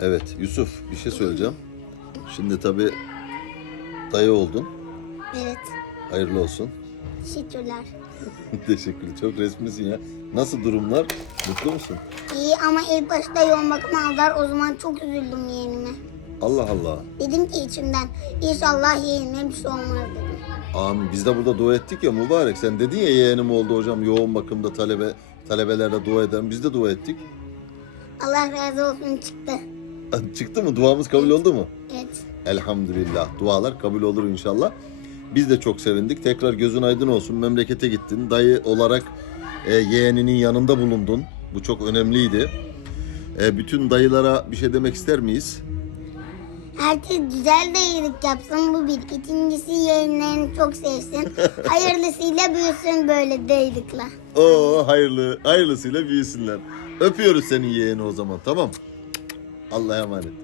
Evet Yusuf bir şey söyleyeceğim. Şimdi tabii dayı oldun. Evet. Hayırlı olsun. Teşekkürler. Teşekkür Çok resmisin ya. Nasıl durumlar? Mutlu musun? İyi ama ilk başta yoğun bakım aldılar. O zaman çok üzüldüm yeğenime. Allah Allah. Dedim ki içimden inşallah yeğenime bir şey olmaz dedim. Amin. Biz de burada dua ettik ya mübarek. Sen dedin ya yeğenim oldu hocam yoğun bakımda talebe talebelerle dua ederim. Biz de dua ettik. Allah razı olsun çıktı. Çıktı mı? Duamız kabul oldu mu? Evet. Elhamdülillah. Dualar kabul olur inşallah. Biz de çok sevindik. Tekrar gözün aydın olsun. Memlekete gittin. Dayı olarak e, yeğeninin yanında bulundun. Bu çok önemliydi. E, bütün dayılara bir şey demek ister miyiz? Herkes güzel de iyilik yapsın bu bir. İkincisi yeğenlerini çok sevsin. Hayırlısıyla büyüsün böyle deylikle. Oo hayırlı, hayırlısıyla büyüsünler. Öpüyoruz senin yeğeni o zaman tamam. Allah'a emanet.